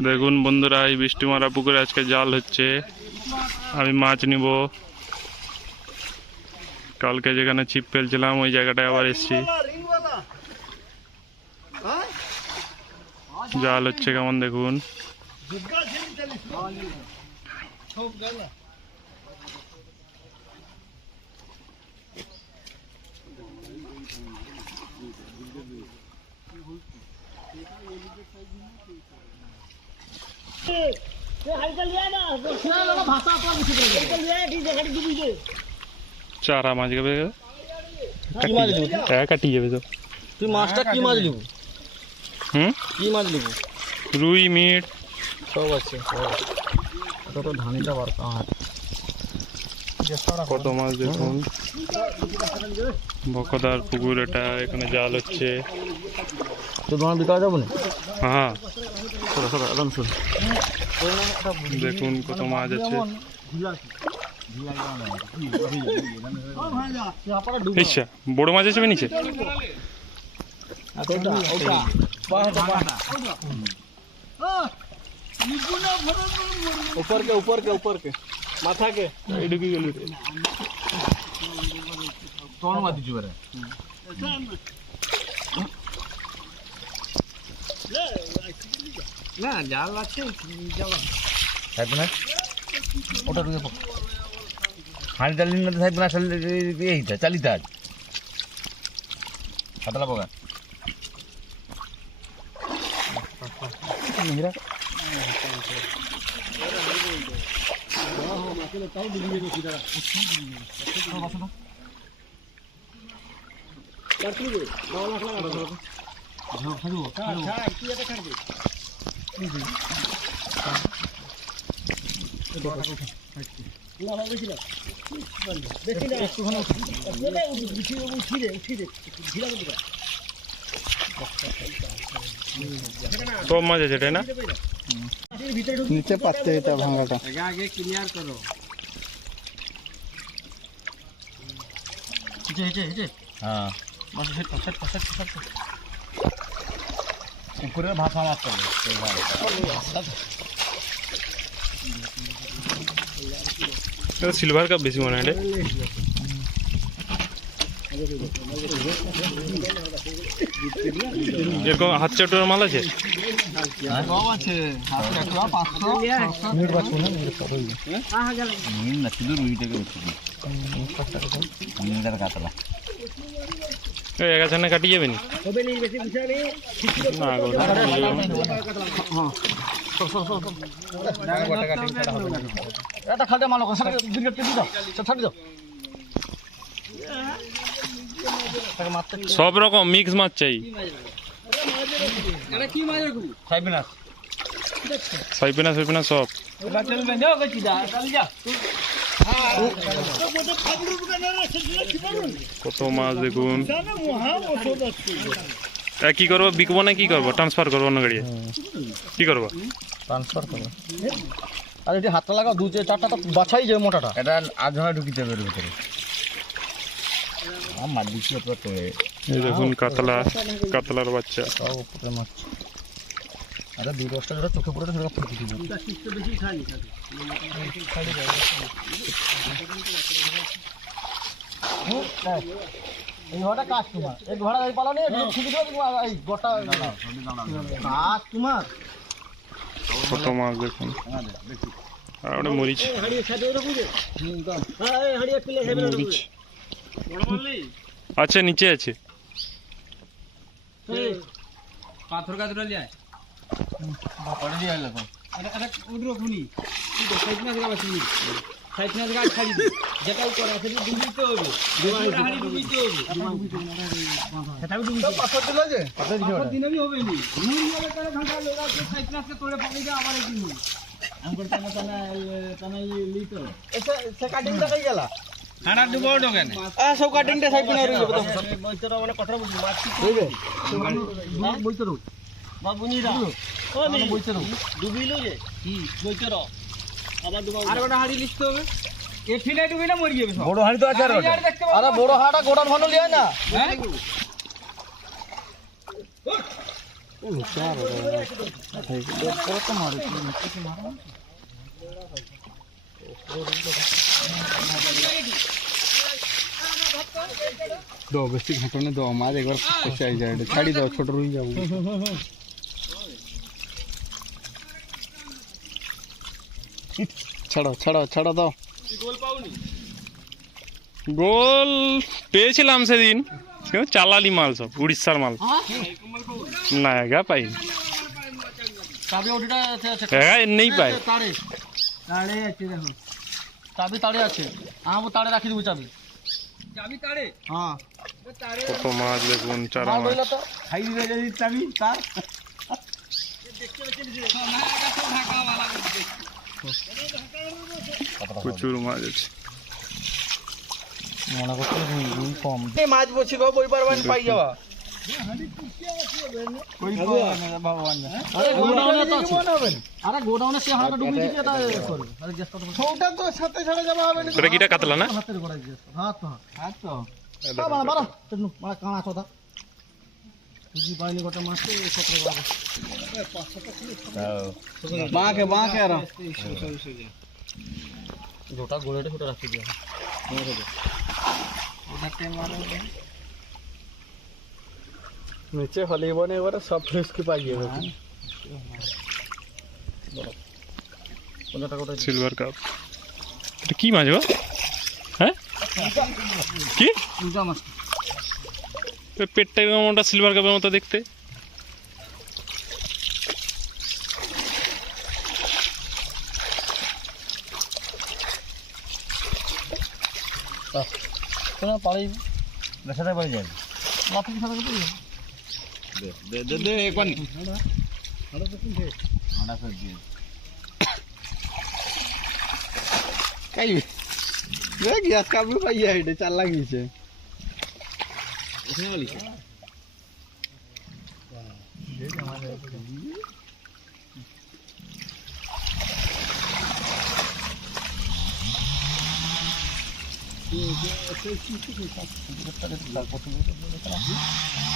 দেখুন বন্ধুরা, এই বৃষ্টি মারা পুকুরে আজকে জাল হচ্ছে। আমি মাছ নিব। কালকে যেখানে ছিপ ফেলছিলাম, ওই জায়গাটায় আবার এসছি। জাল হচ্ছে কেমন দেখুন। চারা মাছ হ্যাঁ কাটিয়ে যাবে তো তুই মাছটা কি মাছ নেব হুম কি মাছ নেব রুই মিট সব আছে এটা তো ধানিটা বার কাহার কত মাছ দেখুন বকদার পুকুর এটা এখানে জাল হচ্ছে। তো তোমার বিকাশ যাব না হ্যাঁ সরো সরো একদম শুন দেখুন কত মাছ আছে ইচ্ছা বড় মাছ আছে নিচে ऊपर के ऊपर के ऊपर के माथा के ঢুকে গেল कौन माती जुबर है না জাল আছে থাকবে না ওটা ঢুকে পড় হাঁড়ি চালি না থাকবে না এইটা চালিতে আজ হাতলা পকা সব মাছ আছে তাই না নিচে পাচ্ছে এটা ভাঙাটা আগে ক্লিয়ার করো হ্যাঁ পুকুরের ভাষা মাছ করবে এটা সিলভার কাপ বেশি মনে হয় এরকম হাত চাটোর মাল আছে? সব আছে হাত কাটুয়া না যাবেনি গো এটা মালো কেটে দাও ছাড়ি দাও সব রকম মিক্স মাছ চাই। এটা কি মাছ সাইপেনা সাইপেনা সব। কত মাছ দেখুন। কি করব? বিকবো না কি করব? ট্রান্সফার করব অন্য গাড়ি কি করব? ট্রান্সফার করো আর এটি হাতটা লাগাও দু চারটা তো বাছাই যায় মোটাটা। এটা আজ হয় ঢুকিতে হবে ভিতরে। আমার দিচ্ছি দেখুন কাতলা কাতলার বাচ্চা। সব উপরে মাছ। আরে দুই দশটা যেটা চোখে পড়ে সেটা ফুটে দিব এই ঘরটা কাজ তোমার? এই ঘোড়া এই পালা নিয়ে ছুটি দেবো তোমার এই গোটা কাজ তোমার? কত মাছ দেখুন। আর ওটা মরিচ। মরিচ। আছে নিচে আছে। পাথর কাজ যায়? পড়ে দিয়ে তো এটা এটা উড্রো খুনি সাইড গাছ নি সাইড মাছ গাছ ছাড়ি দে যেটা উপর আছে ডুবিতে হবে দুপুরে হাড়ি ডুবিতে হবে সেটা ডুবিতে হবে পাথর দিল যে পাথর দিল পাথর দিনে হবে নি মুই গেলে লোগা কে সাইড মাছকে তোড়ে পানি দে আবার একদিন মুই আমগর তানা তানা তানা লিতো এসে সে কাটিংটা কই গেলা হাড়া ডুবো ডগে আ সব কাটিংটা সাইড না রইল তো বইতরা মানে কথা বলছি মাছ কি কইবে বইতরা বাবুনিরা ও নি বইতরা ডুবিলো যে? কি? বইতরা আবার ডুবা আর ওটা হাড়ি লিখতে হবে। এ ফিলে ডুবি না মরি যাবে বড় হাড়ি তো আছে আর আরে বড় হাড়া গোটা ভালো লিয়া না। হ্যাঁ? দাও বেশি ঘটনে দাও মাছ একবার কষে আই যায়। ছাড়ি দাও ছোট রুই যাব। ছাড়াও ছাড়াও ছাড়া দাও। গোল পেয়েছিলাম সেদিন। চালালি মাল সব উড়িষ্যার মাল। না এগা চাবি পাই। আছে দেখো। চাবি তাড়ে আছে। আমার তাড়ে রাখি দেবো চাবি। যাবি তাড়ে হ্যাঁ। কত মাছ দেখুন চারা মাছ তো। খাই দিবে যদি চাবি তার। প্রচুর মাছ আছে। মনে করছি রুই কম। এই মাছ বসি গো বই পারবেন পাই যাওয়া। কাতলা না? হাত তো তো। কানা বুঝি পাইনি গোটা মাছ তো সতেরো বাবা বাঁকে বাঁকে আর গোটা গোড়াটা ফুটে রাখি দিয়া নিচে হলিব না এবারে সব ফ্রেশ কি পাই যাবে পনেরো টাকা সিলভার কাপ এটা কি মাছ গো হ্যাঁ কি দুটা মাছ এ পেটটা এরকম ওটা সিলভার কাপের মতো দেখতে। কোনো পারি বেসাতে পাই যাবে। লাফি সাথে তো দে দে দে একবার কাই দেখ গ্যাস কাপে পাই এটা চাল লাগিয়েছে।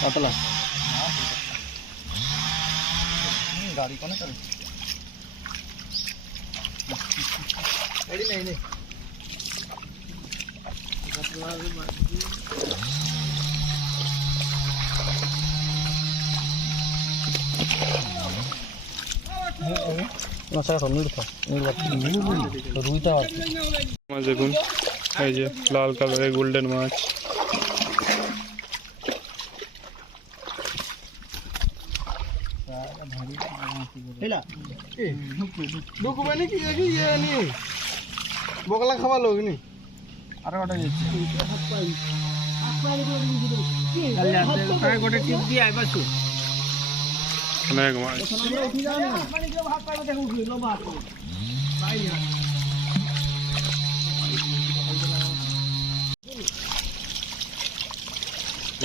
পাতলা গাড়ি কোনে এডি নেই নেই মাছ দেখুন এই যে লাল কালারের গোল্ডেন মাছ। ইয়ে নি বগলা খাওয়া লোক নি। আরে ওটা যাচ্ছে গোটে টিপ দিয়ে আইবা শু। অনেক মাছ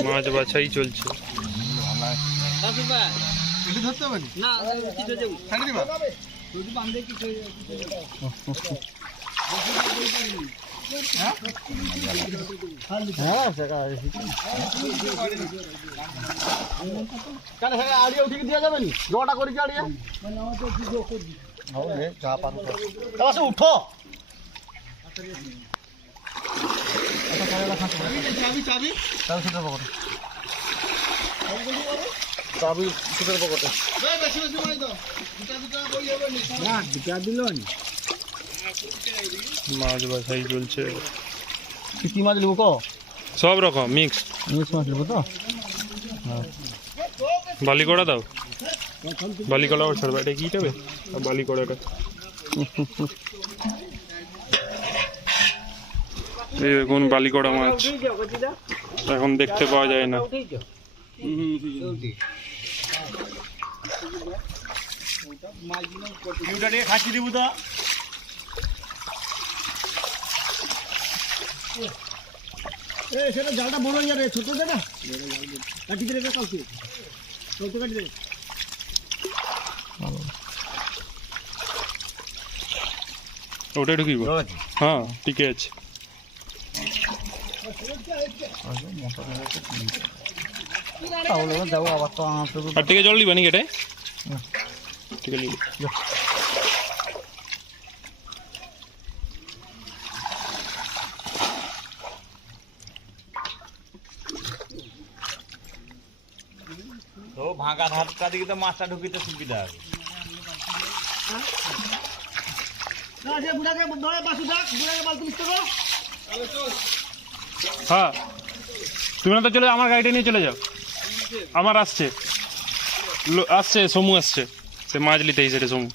মাছ বাছাই চলছে নি না কিছু যাব ছাড়ি দিবা যদি বান্ধে কিছু হ্যাঁ হ্যাঁ আড়িয়া উঠিকে দিয়া যাবে নি? জটা করি কি আড়িয়া? হবে যা তাহলে উঠো। চাবি চাবি। তাহলে ছুটের পকেটে চাবি ছুটের পকেটে নি দুটা দিল নি। মাছ বাছাই চলছে। কি মাছ লিবো কো? সব রকম মিক্স ইলিশ মাছ লিবো তো? বালিকড়া দাও। বালিকড়া ওর ছাড়বা এটা কি যাবে বালিকড়াটা। এই দেখুন বালিকড়া মাছ। এখন দেখতে পাওয়া যায় না। দিয়ে খাসি দিব তো। এ সেটা জালটা বড় হয়ে যাবে ছোট দে না কাটি দে রে কাউকে ছোট কাটি দে ওটা ঢুকিব হ্যাঁ ঠিকই আছে। তাহলে এবার যাব আবার তো আমার তো আর থেকে জল দিবা নি। কেটে ঠিক আছে ভাঙা ধারটা দিকে তো মাছটা ঢুকিতে সুবিধা হবে। হ্যাঁ তুমি না তো চলে যাও, আমার গাড়িটা নিয়ে চলে যাও। আমার আসছে। আসছে সমু আসছে। সে মাছ নিতে এসেছে সমু।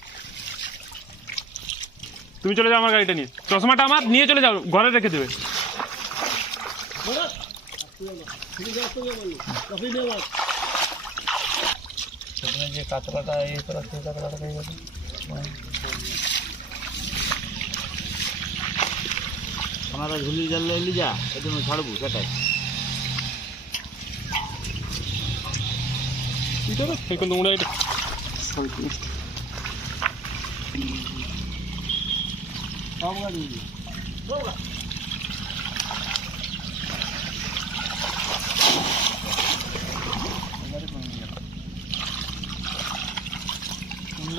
তুমি চলে যাও আমার গাড়িটা নিয়ে। চশমাটা আমার নিয়ে চলে যাও ঘরে রেখে দেবে। সেখানে যে কাঁচরাটা এই করা সেই কাঁচরাটা হয়ে গেছে। আমরা ঝুলি জাল এলি যা এই জন্য ছাড়বো সেটাই। এখন তোমরা এটা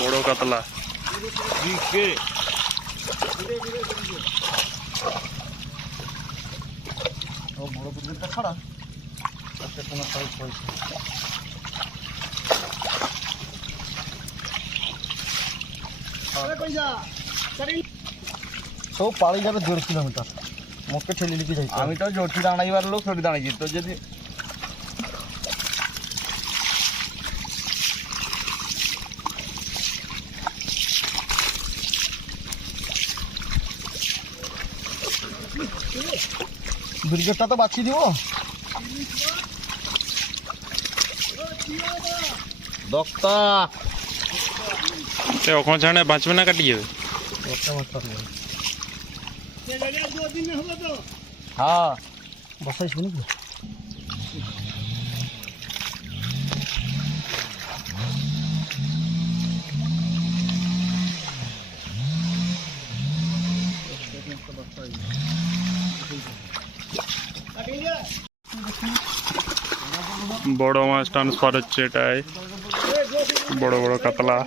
বড় কাতলা। বড় পুকুরটা খারাপ কোনো সাইজ হয়েছে সব পাড়ি যাবে দেড় কিলোমিটার। মুখকে ঠেলে লিখে যাই আমি তো জোরটি দাঁড়াইবার লোক সরি দাঁড়াইছি। তো যদি ব্রিগেডটা তো বাঁচিয়ে দিব। দক্তা। সে ওখানে ছাড়া বাঁচবে না কাটিয়ে যাবে হ্যাঁ। বসাই নাকি? বড় মাছ ট্রান্সফার হচ্ছে এটাই। বড় বড় কাতলা।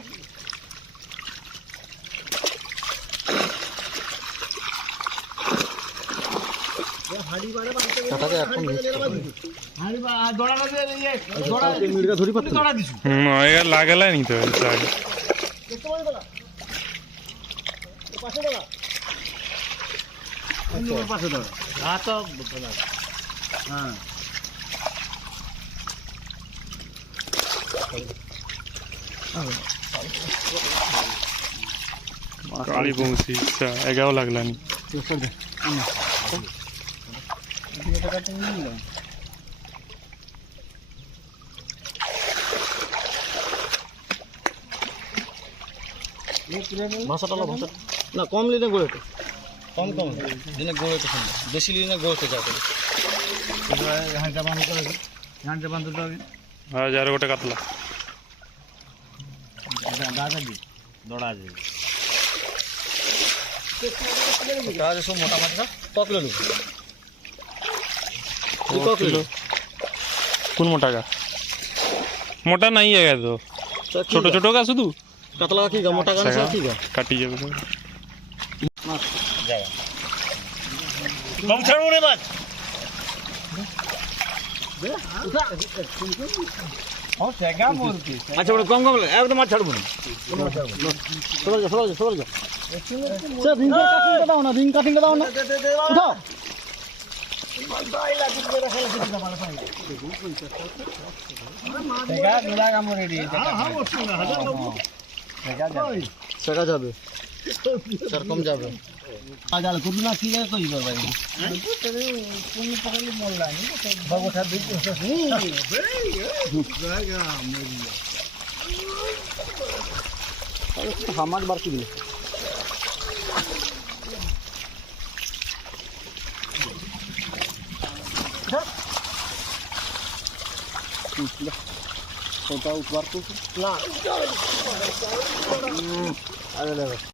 লাগালাই নিতে হবে হ্যাঁ তো হ্যাঁ কালী বংশী এগাও লাগলানি ভাষাটা ভাষা না কম লিনে কম কম দিনে গোড়ে তো সুন্দর। বেশি দিনে গোড়তে করে হাঁটা বান্ধ তো হাজার গোটে কাতলা। দাদা দি দড়া যাবে কাজ সব মোটা মাছটা ককলে লো ও কিলো কোন মোটা গা মোটা নাই এগা তো ছোট ছোট গা শুধু কাতলা কি গা মোটা গান আচ্ছা। কি গা কাটি যাবে তো যাও কম ছাড়বো রে মাছ আচ্ছা ওটা কম কম একদম মাছ ছাড়বো না। সরে যা সরে যা সরে যা স্যার রিং কাটিংটা দাও না। রিং কাটিংটা দাও না উঠাও শেখা যাবে। সেরকম যাবে। আজাল করবি না কি জায়গা করি বাবা হামাজ বার কি দিলে ওটা উপবার করছি না আরে দেখো